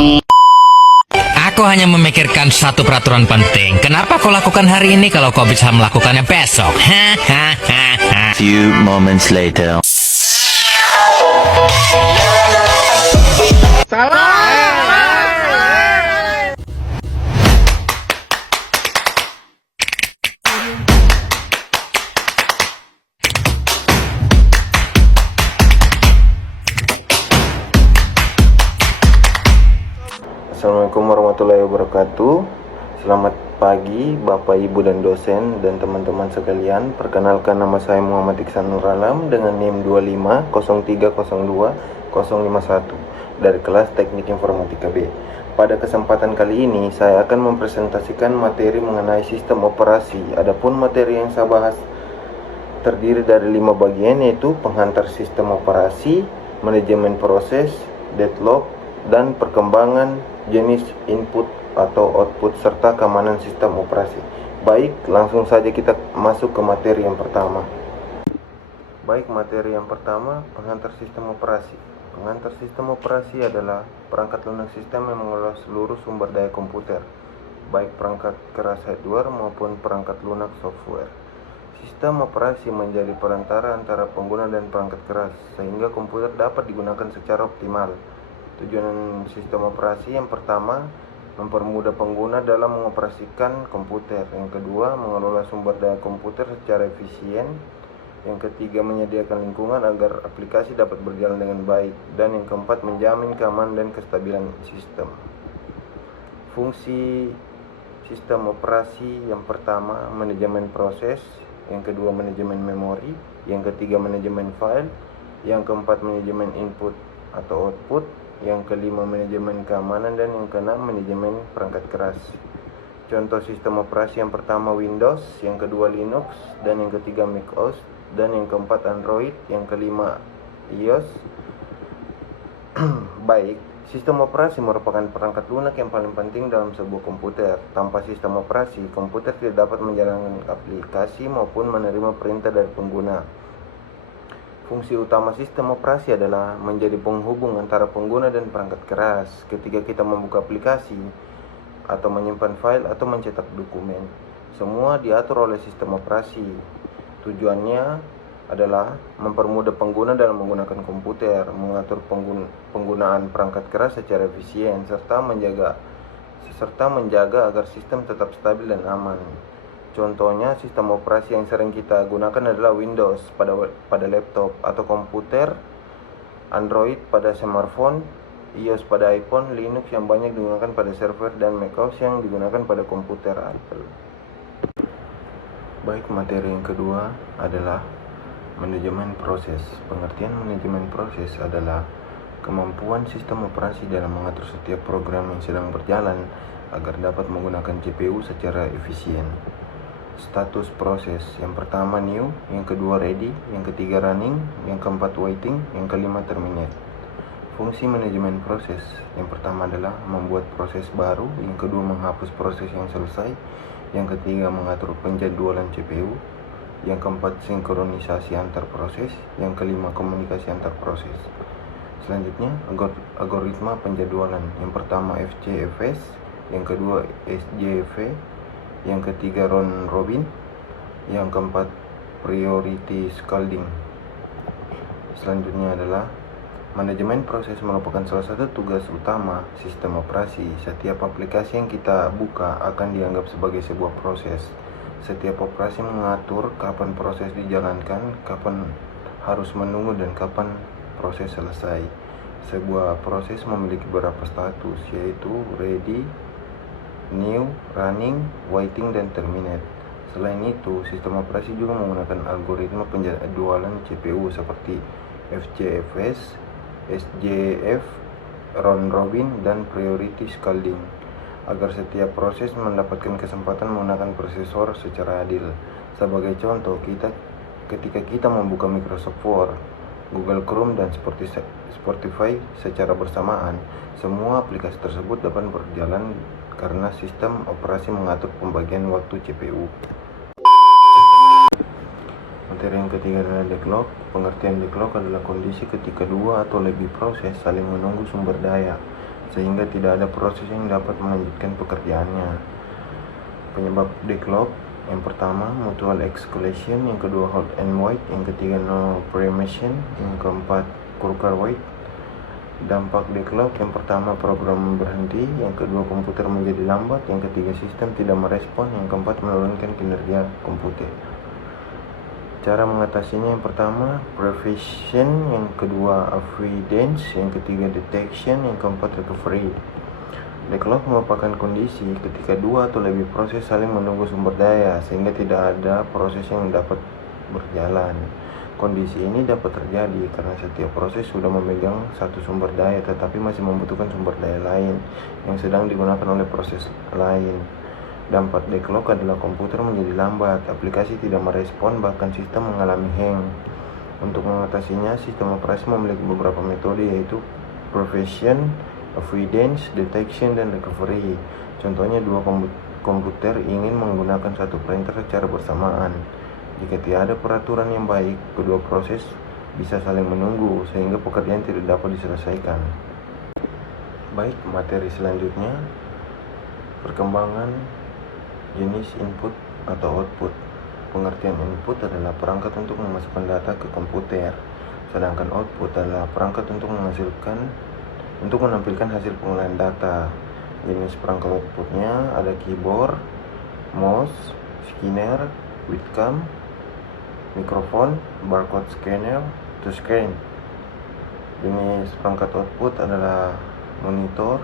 Aku hanya memikirkan satu peraturan penting. Kenapa kau lakukan hari ini kalau kau bisa melakukannya besok? Few moments later. Assalamualaikum warahmatullahi wabarakatuh. Selamat pagi Bapak, Ibu, dan dosen dan teman-teman sekalian. Perkenalkan, nama saya Muhammad Iksan Nur Alam dengan NIM 250302051 dari kelas Teknik Informatika B. Pada kesempatan kali ini saya akan mempresentasikan materi mengenai sistem operasi. Adapun materi yang saya bahas terdiri dari 5 bagian, yaitu penghantar sistem operasi, manajemen proses, deadlock, dan perkembangan jenis input atau output serta keamanan sistem operasi. Baik, langsung saja kita masuk ke materi yang pertama. Materi yang pertama, penghantar sistem operasi. Penghantar sistem operasi adalah perangkat lunak sistem yang mengelola seluruh sumber daya komputer, baik perangkat keras hardware maupun perangkat lunak software. Sistem operasi menjadi perantara antara pengguna dan perangkat keras, sehingga komputer dapat digunakan secara optimal. Tujuan sistem operasi yang pertama, mempermudah pengguna dalam mengoperasikan komputer. Yang kedua, mengelola sumber daya komputer secara efisien. Yang ketiga, menyediakan lingkungan agar aplikasi dapat berjalan dengan baik. Dan yang keempat, menjamin keamanan dan kestabilan sistem. Fungsi sistem operasi yang pertama, manajemen proses. Yang kedua, manajemen memori. Yang ketiga, manajemen file. Yang keempat, manajemen input atau output. Yang kelima, manajemen keamanan. Dan yang keenam, manajemen perangkat keras. Contoh sistem operasi yang pertama Windows, yang kedua Linux, dan yang ketiga macOS, dan yang keempat Android, yang kelima iOS. Baik, sistem operasi merupakan perangkat lunak yang paling penting dalam sebuah komputer. Tanpa sistem operasi, komputer tidak dapat menjalankan aplikasi maupun menerima perintah dari pengguna. Fungsi utama sistem operasi adalah menjadi penghubung antara pengguna dan perangkat keras ketika kita membuka aplikasi atau menyimpan file atau mencetak dokumen. Semua diatur oleh sistem operasi. Tujuannya adalah mempermudah pengguna dalam menggunakan komputer, mengatur penggunaan perangkat keras secara efisien, serta menjaga agar sistem tetap stabil dan aman. Contohnya, sistem operasi yang sering kita gunakan adalah Windows pada laptop atau komputer, Android pada smartphone, iOS pada iPhone, Linux yang banyak digunakan pada server, dan macOS yang digunakan pada komputer Apple. Baik, materi yang kedua adalah manajemen proses. Pengertian manajemen proses adalah kemampuan sistem operasi dalam mengatur setiap program yang sedang berjalan agar dapat menggunakan CPU secara efisien. Status proses, yang pertama new, yang kedua ready, yang ketiga running, yang keempat waiting, yang kelima terminate. Fungsi manajemen proses, yang pertama adalah membuat proses baru, yang kedua menghapus proses yang selesai, yang ketiga mengatur penjadwalan CPU, yang keempat sinkronisasi antar proses, yang kelima komunikasi antar proses. Selanjutnya, algoritma penjadwalan, yang pertama FCFS, yang kedua SJV, yang ketiga round robin, yang keempat priority scaling. Selanjutnya adalah manajemen proses merupakan salah satu tugas utama sistem operasi. Setiap aplikasi yang kita buka akan dianggap sebagai sebuah proses. Setiap operasi mengatur kapan proses dijalankan, kapan harus menunggu, dan kapan proses selesai. Sebuah proses memiliki beberapa status, yaitu ready, new, running, waiting, dan terminate. Selain itu, sistem operasi juga menggunakan algoritma penjadwalan CPU seperti FCFS, SJF, round robin, dan priority scaling agar setiap proses mendapatkan kesempatan menggunakan prosesor secara adil. Sebagai contoh, ketika kita membuka Microsoft Word, Google Chrome, dan Spotify secara bersamaan, semua aplikasi tersebut dapat berjalan karena sistem operasi mengatur pembagian waktu CPU. Materi yang ketiga adalah deadlock. Pengertian deadlock adalah kondisi ketika dua atau lebih proses saling menunggu sumber daya sehingga tidak ada proses yang dapat melanjutkan pekerjaannya. Penyebab declock: yang pertama mutual exclusion, yang kedua hold and wait, yang ketiga no preemption, yang keempat Kruger wait. Dampak declock: yang pertama program berhenti, yang kedua komputer menjadi lambat, yang ketiga sistem tidak merespon, yang keempat menurunkan kinerja komputer. Cara mengatasinya: yang pertama prevention, yang kedua avoidance, yang ketiga detection, yang keempat recovery. Declock merupakan kondisi ketika dua atau lebih proses saling menunggu sumber daya sehingga tidak ada proses yang dapat berjalan. Kondisi ini dapat terjadi karena setiap proses sudah memegang satu sumber daya tetapi masih membutuhkan sumber daya lain yang sedang digunakan oleh proses lain. Dampak declock adalah komputer menjadi lambat, aplikasi tidak merespon, bahkan sistem mengalami hang. Untuk mengatasinya, sistem operasi memiliki beberapa metode, yaitu prevention, avoidance, detection, dan recovery. Contohnya, dua komputer ingin menggunakan satu printer secara bersamaan. Jika tidak ada peraturan yang baik, kedua proses bisa saling menunggu sehingga pekerjaan tidak dapat diselesaikan. Baik, materi selanjutnya, perkembangan jenis input atau output. Pengertian input adalah perangkat untuk memasukkan data ke komputer, sedangkan output adalah perangkat untuk menampilkan hasil pengolahan data. Jenis perangkat outputnya ada keyboard, mouse, scanner, webcam, mikrofon, barcode scanner, touchscreen. Jenis perangkat output adalah monitor,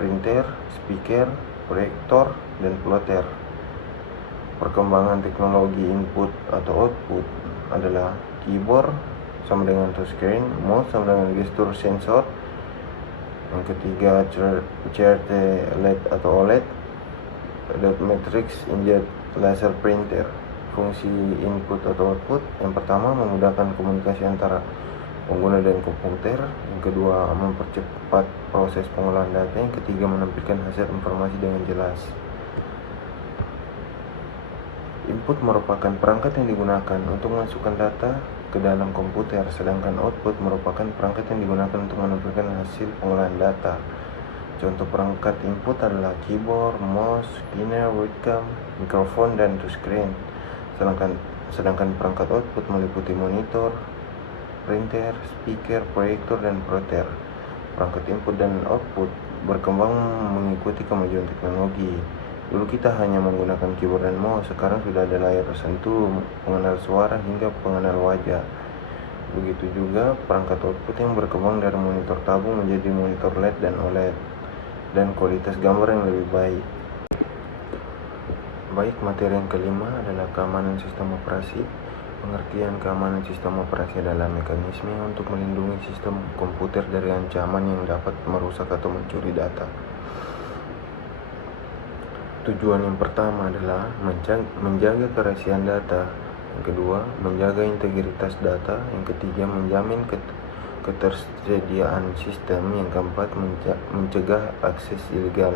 printer, speaker, proyektor, dan plotter. Perkembangan teknologi input atau output adalah keyboard sama dengan touchscreen, mouse sama dengan gesture sensor. Yang ketiga CRT LED atau OLED, dot matrix inkjet laser printer. Fungsi input atau output: yang pertama memudahkan komunikasi antara pengguna dan komputer, yang kedua mempercepat proses pengolahan data, yang ketiga menampilkan hasil informasi dengan jelas. Input merupakan perangkat yang digunakan untuk memasukkan data ke dalam komputer, sedangkan output merupakan perangkat yang digunakan untuk menampilkan hasil pengolahan data. Contoh perangkat input adalah keyboard, mouse, scanner, webcam, mikrofon, dan touchscreen. Sedangkan perangkat output meliputi monitor, printer, speaker, proyektor, dan plotter. Perangkat input dan output berkembang mengikuti kemajuan teknologi. Dulu kita hanya menggunakan keyboard dan mouse, sekarang sudah ada layar tersentuh, pengenal suara, hingga pengenal wajah. Begitu juga perangkat output yang berkembang dari monitor tabung menjadi monitor LED dan OLED, dan kualitas gambar yang lebih baik. Baik, materi yang kelima adalah keamanan sistem operasi. Pengertian keamanan sistem operasi adalah mekanisme untuk melindungi sistem komputer dari ancaman yang dapat merusak atau mencuri data. Tujuan yang pertama adalah menjaga kerahasiaan data, yang kedua menjaga integritas data, yang ketiga menjamin ketersediaan sistem, yang keempat mencegah akses ilegal.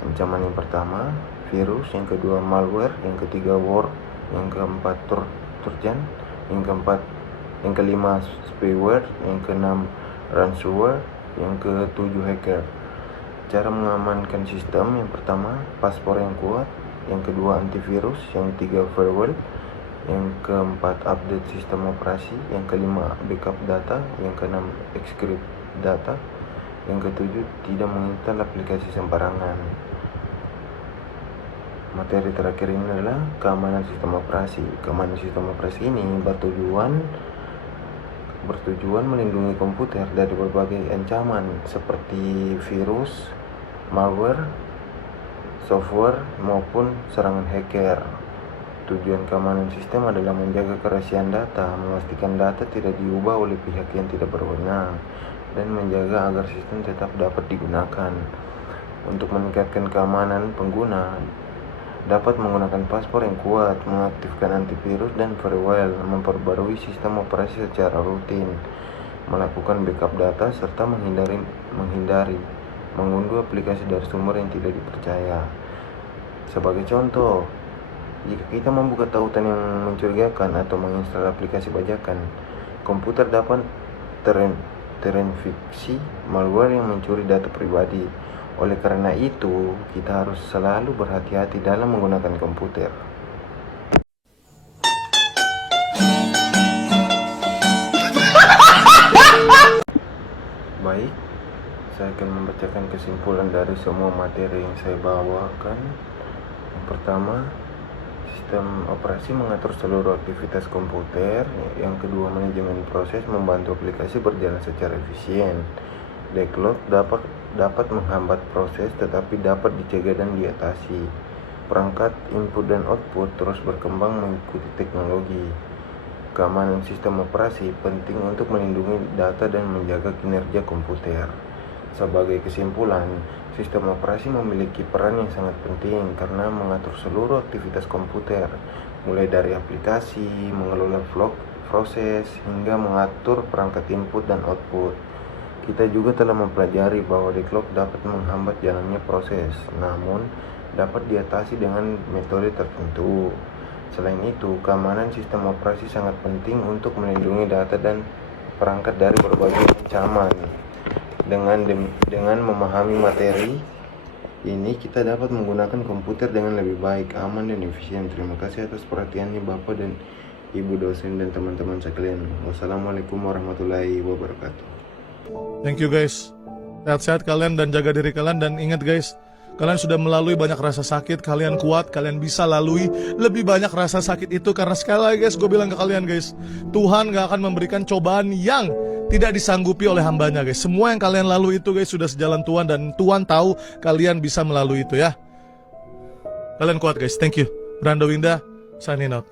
Ancaman yang pertama virus, yang kedua malware, yang ketiga worm, yang keempat trojan, yang kelima spyware, yang keenam ransomware, yang ketujuh hacker. Cara mengamankan sistem: yang pertama paspor yang kuat, yang kedua antivirus, yang ketiga firewall, yang keempat update sistem operasi, yang kelima backup data, yang keenam encrypt data, yang ketujuh tidak menginstal aplikasi sembarangan. Materi terakhir ini adalah keamanan sistem operasi. Keamanan sistem operasi ini bertujuan melindungi komputer dari berbagai ancaman seperti virus, malware, software, maupun serangan hacker. Tujuan keamanan sistem adalah menjaga kerahasiaan data, memastikan data tidak diubah oleh pihak yang tidak berwenang, dan menjaga agar sistem tetap dapat digunakan. Untuk meningkatkan keamanan, pengguna dapat menggunakan paspor yang kuat, mengaktifkan antivirus dan firewall, memperbarui sistem operasi secara rutin, melakukan backup data, serta menghindari mengunduh aplikasi dari sumber yang tidak dipercaya. Sebagai contoh, jika kita membuka tautan yang mencurigakan atau menginstal aplikasi bajakan, komputer dapat terinfeksi malware yang mencuri data pribadi. Oleh karena itu, kita harus selalu berhati-hati dalam menggunakan komputer. Baik, saya akan membacakan kesimpulan dari semua materi yang saya bawakan. Yang pertama, sistem operasi mengatur seluruh aktivitas komputer. Yang kedua, manajemen proses membantu aplikasi berjalan secara efisien. Backlog dapat menghambat proses tetapi dapat dicegah dan diatasi. Perangkat input dan output terus berkembang mengikuti teknologi. Keamanan sistem operasi penting untuk melindungi data dan menjaga kinerja komputer. Sebagai kesimpulan, sistem operasi memiliki peran yang sangat penting karena mengatur seluruh aktivitas komputer, mulai dari aplikasi, mengelola proses, hingga mengatur perangkat input dan output. Kita juga telah mempelajari bahwa backlog dapat menghambat jalannya proses, namun dapat diatasi dengan metode tertentu. Selain itu, keamanan sistem operasi sangat penting untuk melindungi data dan perangkat dari berbagai ancaman. Dengan memahami materi ini, kita dapat menggunakan komputer dengan lebih baik, aman, dan efisien. Terima kasih atas perhatiannya Bapak dan Ibu dosen dan teman-teman sekalian. Wassalamualaikum warahmatullahi wabarakatuh. Thank you guys. Sehat-sehat kalian dan jaga diri kalian. Dan ingat guys, kalian sudah melalui banyak rasa sakit. Kalian kuat, kalian bisa lalui lebih banyak rasa sakit itu. Karena sekali lagi guys, gue bilang ke kalian guys, Tuhan gak akan memberikan cobaan yang tidak disanggupi oleh hambanya guys. Semua yang kalian lalui itu guys sudah sejalan Tuhan. Dan Tuhan tahu kalian bisa melalui itu ya. Kalian kuat guys, thank you. Brando Winda, signing out.